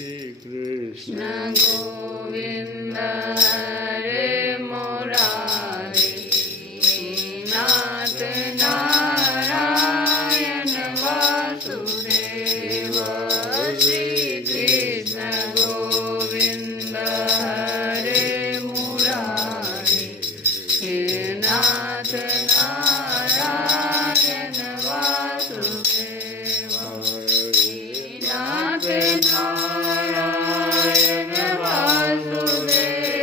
कृष्ण गोविंद हरे मुरारी नाथ नारायण वासुदेव श्री कृष्ण गोविंद हरे मुरारी नाथ नारायण वासुदेव नाथ नारायण वासुदेव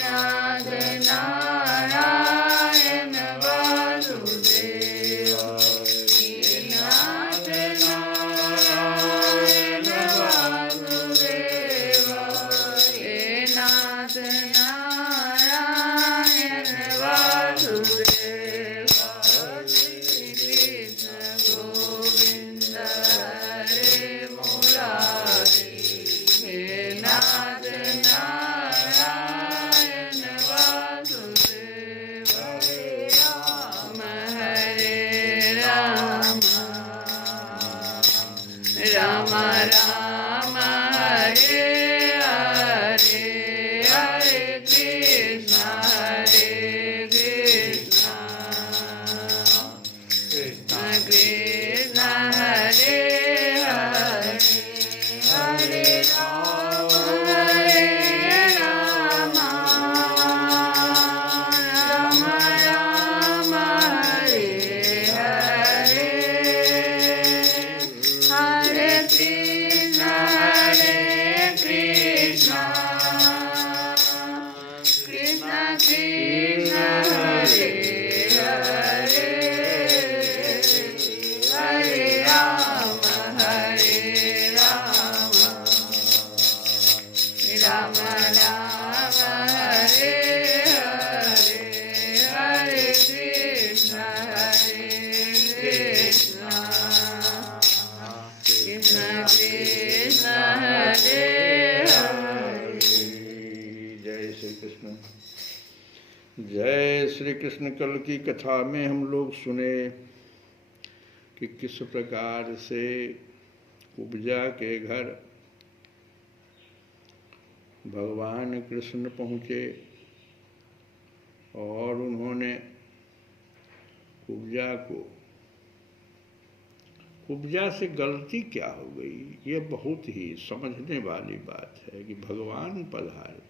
नाथ नारायण वासुदेव नाथ नारायण वासुदेव नाथ नारायण वासुदेव कृष्ण गोविंद हरे मुरारी नाथ नारायण वासुदेव हरे राम राम राम हरे हरे हरे कृष्ण कृष्ण कृष्ण हरे हरे हरे राम राम राम हरे हरे हरे कृष्ण कृष्ण कृष्ण कृष्ण हरे हरे हरे राम राम राम हरे हरे हरे कृष्ण कृष्ण कृष्ण कृष्ण हरे हरे। जय श्री कृष्ण। जय श्री कृष्ण। कल की कथा में हम लोग सुने कि किस प्रकार से कुब्जा के घर भगवान कृष्ण पहुँचे और उन्होंने कुब्जा से गलती क्या हो गई, ये बहुत ही समझने वाली बात है कि भगवान पधारे,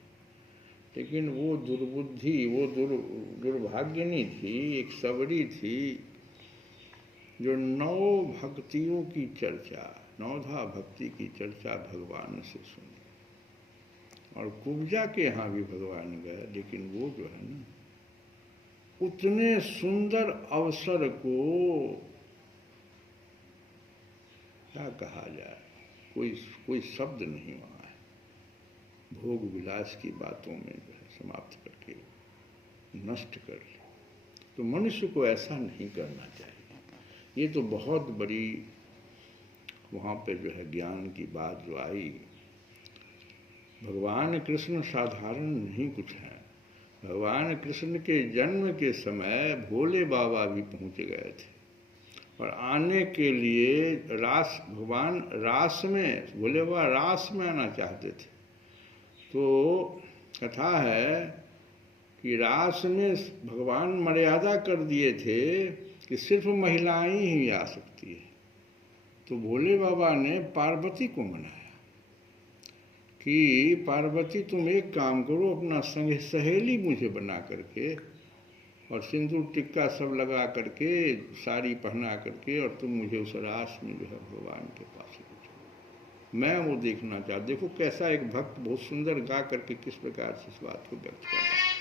लेकिन वो दुर्बुद्धि, वो दुर्भाग्यनी थी, एक सबरी थी जो नवधा भक्ति की चर्चा भगवान से सुनी और कुब्जा के यहाँ भी भगवान गए, लेकिन वो जो है ना, उतने सुंदर अवसर को क्या कहा जाए, कोई शब्द नहीं वहाँ है, भोग विलास की बातों में जो है समाप्त करके नष्ट कर ले। तो मनुष्य को ऐसा नहीं करना चाहिए। ये तो बहुत बड़ी वहाँ पे जो है ज्ञान की बात जो आई। भगवान कृष्ण साधारण नहीं कुछ है। भगवान कृष्ण के जन्म के समय भोले बाबा भी पहुँच गए थे और आने के लिए भगवान रास में, भोले बाबा रास में आना चाहते थे। तो कथा है कि रास में भगवान मर्यादा कर दिए थे कि सिर्फ महिलाएं ही आ सकती है। तो भोले बाबा ने पार्वती को मनाया कि पार्वती तुम एक काम करो, अपना सहेली मुझे बना करके और सिंदूर टिक्का सब लगा करके, साड़ी पहना करके, और तुम मुझे उस रास में जो है भगवान के पास ले जाओ, मैं वो देखना चाहता। देखो कैसा एक भक्त बहुत सुंदर गा करके किस प्रकार से इस बात को व्यक्त कर रहा है।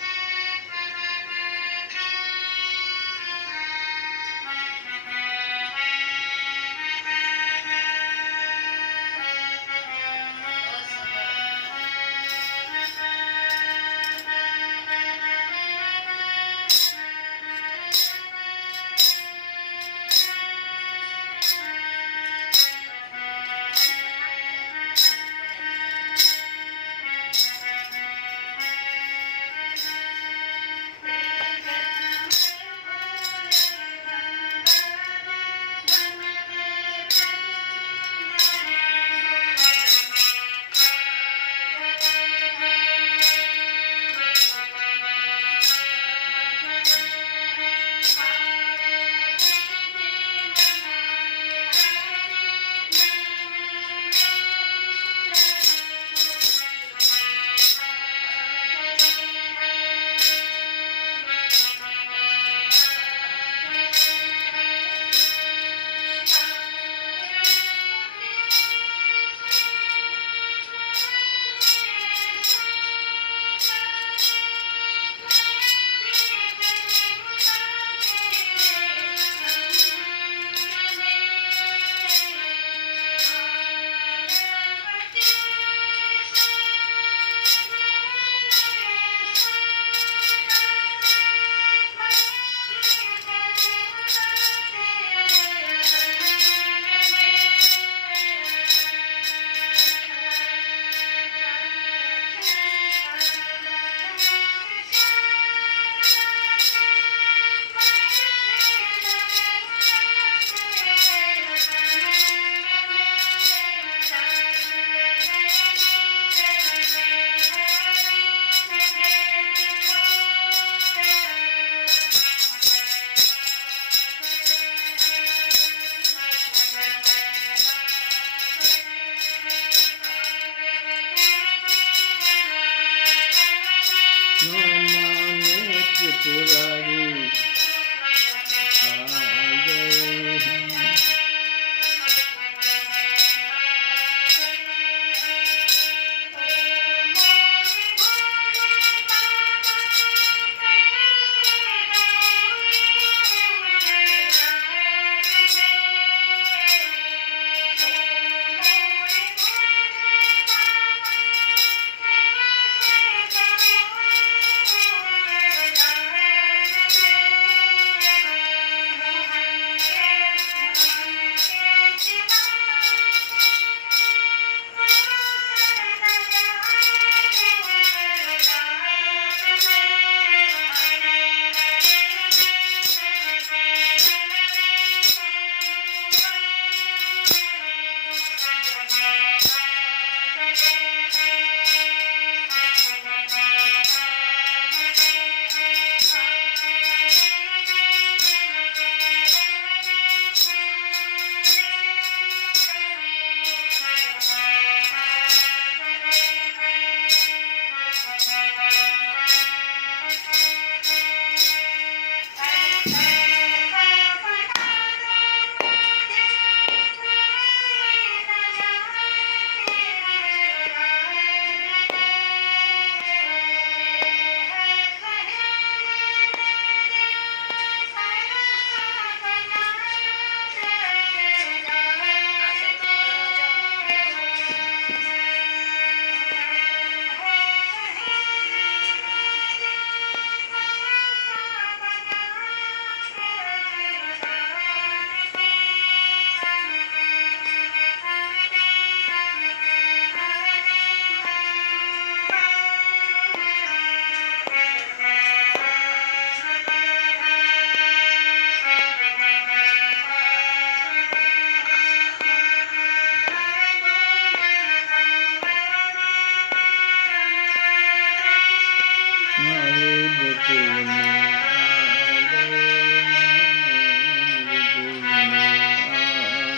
न माने त्रिपुरारी आ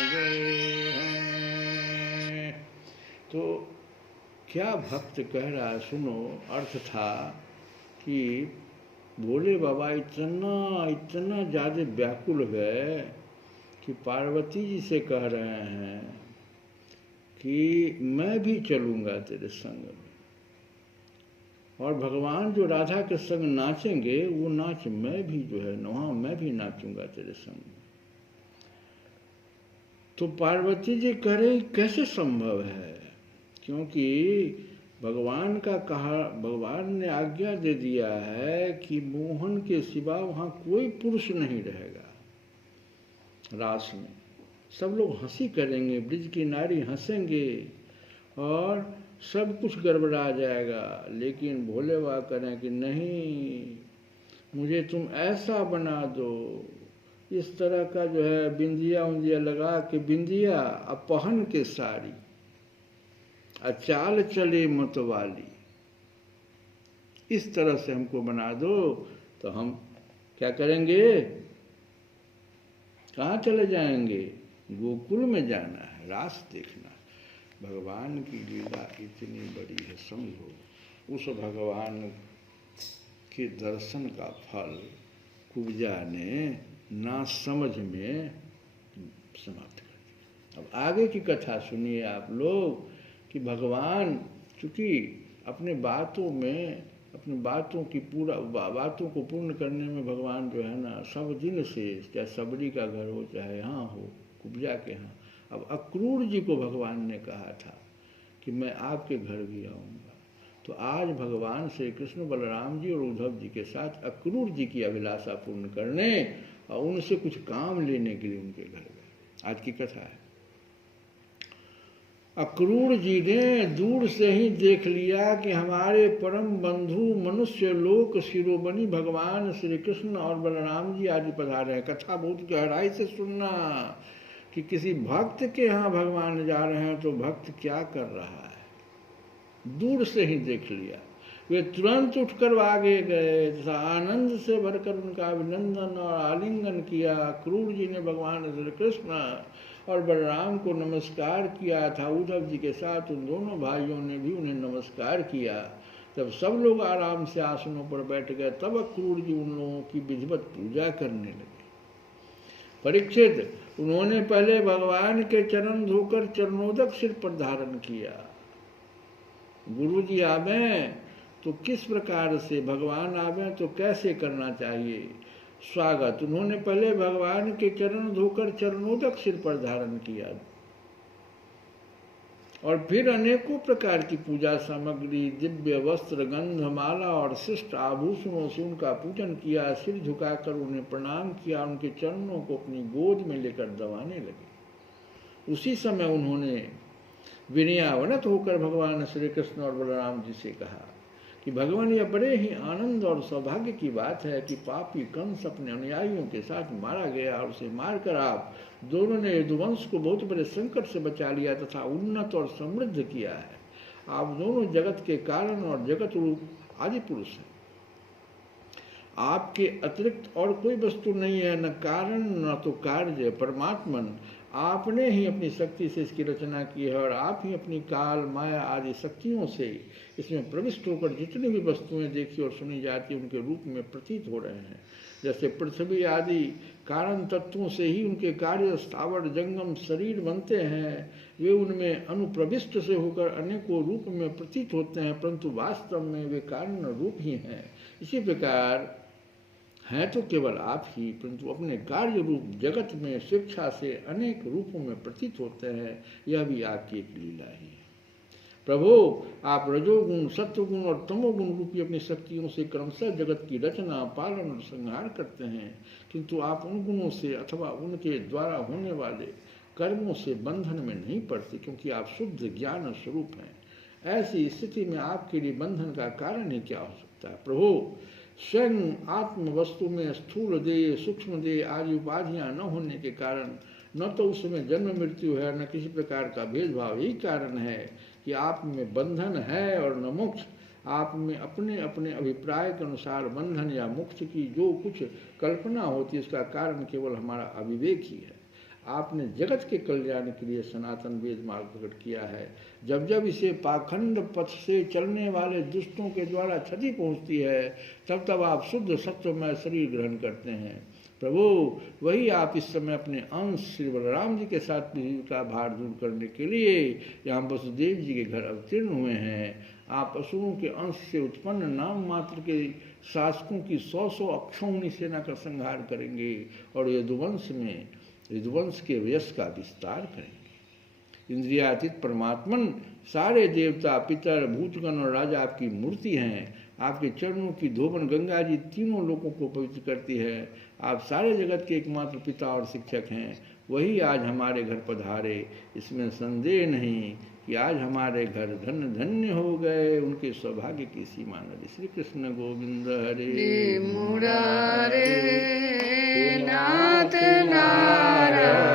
गए हैं। तो क्या भक्त कह रहा है, सुनो। अर्थ था कि भोले बाबा इतना ज़्यादा व्याकुल है कि पार्वती जी से कह रहे हैं कि मैं भी चलूँगा तेरे संग में, और भगवान जो राधा के संग नाचेंगे वो नाच मैं भी जो है वहाँ मैं भी नाचूंगा तेरे संग। तो पार्वती जी कह रही कैसे संभव है, क्योंकि भगवान ने आज्ञा दे दिया है कि मोहन के सिवा वहाँ कोई पुरुष नहीं रहेगा। रास में सब लोग हंसी करेंगे, ब्रिज की नारी हंसेंगे और सब कुछ गड़बड़ा जाएगा। लेकिन भोले बाबा करें कि नहीं, मुझे तुम ऐसा बना दो, इस तरह का जो है बिंदिया उंदिया लगा के, बिंदिया अपहन के साड़ी, अचाल चले मतवाली, इस तरह से हमको बना दो तो हम क्या करेंगे, कहाँ चले जाएंगे, गोकुल में जाना है, रास देखना। भगवान की लीला इतनी बड़ी है, समझो। उस भगवान के दर्शन का फल कुब्जा ने ना समझ में समाप्त कर दिया। अब आगे की कथा सुनिए आप लोग कि भगवान चूँकि अपने बातों को पूर्ण करने में भगवान जो है ना सब दिन से, चाहे सबरी का घर हो चाहे यहाँ हो, कुब्जा के यहाँ। अब अक्रूर जी को भगवान ने कहा था कि मैं आपके घर भी आऊँगा। तो आज भगवान श्री कृष्ण बलराम जी और उद्धव जी के साथ अक्रूर जी की अभिलाषा पूर्ण करने और उनसे कुछ काम लेने के लिए उनके घर गए। आज की कथा है। अक्रूर जी ने दूर से ही देख लिया कि हमारे परम बंधु मनुष्य लोक शिरोमणि भगवान श्री कृष्ण और बलराम जी आदि पधारे हैं। कथा बहुत गहराई से सुनना कि किसी भक्त के यहाँ भगवान जा रहे हैं तो भक्त क्या कर रहा है। दूर से ही देख लिया, वे तुरंत उठकर आगे गए, आनंद से भरकर उनका अभिनंदन और आलिंगन किया। अक्रूर जी ने भगवान श्री कृष्ण और बलराम को नमस्कार किया था। उद्धव जी के साथ उन दोनों भाइयों ने भी उन्हें नमस्कार किया। जब सब लोग आराम से आसनों पर बैठ गए तब अक्रूर जी उन लोगों की विधिवत पूजा करने लगे। परीक्षित, उन्होंने पहले भगवान के चरण धोकर चरणोदक सिर पर धारण किया। गुरु जी आवे तो किस प्रकार से, भगवान आवे तो कैसे करना चाहिए स्वागत। उन्होंने पहले भगवान के चरण धोकर चरणोदक सिर पर धारण किया और फिर अनेकों प्रकार की पूजा सामग्री, दिव्य वस्त्र, गंधमाला और शिष्ट आभूषणों से उनका पूजन किया। सिर झुकाकर उन्हें प्रणाम किया, उनके चरणों को अपनी गोद में लेकर दबाने लगे। उसी समय उन्होंने विनयावनत होकर भगवान श्री कृष्ण और बलराम जी से कहा कि भगवान, यह बड़े ही आनंद और सौभाग्य की बात है कि पापी कंस अपने अनुयायियों के साथ मारा गया और उसे मारकर आप दोनों ने यदुवंश को बहुत बड़े संकट से बचा लिया तथा उन्नत और समृद्ध किया है। आप दोनों जगत के कारण और जगत रूप आदि पुरुष हैं। आपके अतिरिक्त और कोई वस्तु नहीं है, न कारण न तो कार्य। परमात्मन, आपने ही अपनी शक्ति से इसकी रचना की है और आप ही अपनी काल, माया आदि शक्तियों से इसमें प्रविष्ट होकर जितनी भी वस्तुएं देखी और सुनी जाती उनके रूप में प्रतीत हो रहे हैं। जैसे पृथ्वी आदि कारण तत्वों से ही उनके कार्य स्थावर जंगम शरीर बनते हैं, वे उनमें अनुप्रविष्ट से होकर अनेकों रूप में प्रतीत होते हैं, परंतु वास्तव में वे कारण रूप ही हैं। इसी प्रकार हैं तो केवल आप ही, परंतु अपने कार्य रूप जगत में शिक्षा से अनेक रूपों में प्रतीत होते हैं। यह भी आपकी एक लीला ही है। प्रभु, आप रजोगुण, सत्वगुण और तमोगुण रूपी अपनी शक्तियों से क्रमशः जगत की रचना, पालन और संहार करते हैं, किंतु आप उन गुणों से अथवा उनके द्वारा होने वाले कर्मों से बंधन में नहीं पड़ते, क्योंकि आप शुद्ध ज्ञान स्वरूप हैं। ऐसी स्थिति में आपके लिए बंधन का कारण ही क्या हो सकता है। प्रभु, स्वयं आत्म वस्तु में स्थूल देह, सूक्ष्म देह आदि उपाधियां न होने के कारण न तो उसमें जन्म मृत्यु है, न किसी प्रकार का भेदभाव। यही कारण है कि आप में बंधन है और न मोक्ष। आप में अपने अपने अभिप्राय के अनुसार बंधन या मोक्ष की जो कुछ कल्पना होती है, इसका कारण केवल हमारा अविवेक ही है। आपने जगत के कल्याण के लिए सनातन वेद मार्ग प्रकट किया है। जब जब इसे पाखंड पथ से चलने वाले दुष्टों के द्वारा क्षति पहुंचती है, तब तब आप शुद्ध सत्वमय शरीर ग्रहण करते हैं। प्रभु, वही आप इस समय अपने अंश श्री बलराम जी के साथ पृथ्वी का भार दूर करने के लिए यहाँ वसुदेव जी के घर अवतीर्ण हुए हैं। आप असुरों के अंश से उत्पन्न नाम मात्र के शासकों की 100 अक्षौहिणी सेना का संहार करेंगे और यदुवंश के यश का विस्तार करेंगे। इंद्रियातीत परमात्मन, सारे देवता, पितर, भूतगण और राजा आपकी मूर्ति हैं। आपके चरणों की धोबन गंगा जी तीनों लोगों को पवित्र करती है। आप सारे जगत के एकमात्र पिता और शिक्षक हैं। वही आज हमारे घर पधारे, इसमें संदेह नहीं कि आज हमारे घर धन्य धन्य हो गए। उनके सौभाग्य की सीमा न। श्री कृष्ण गोविंद हरे मुरारे नाथ नारायण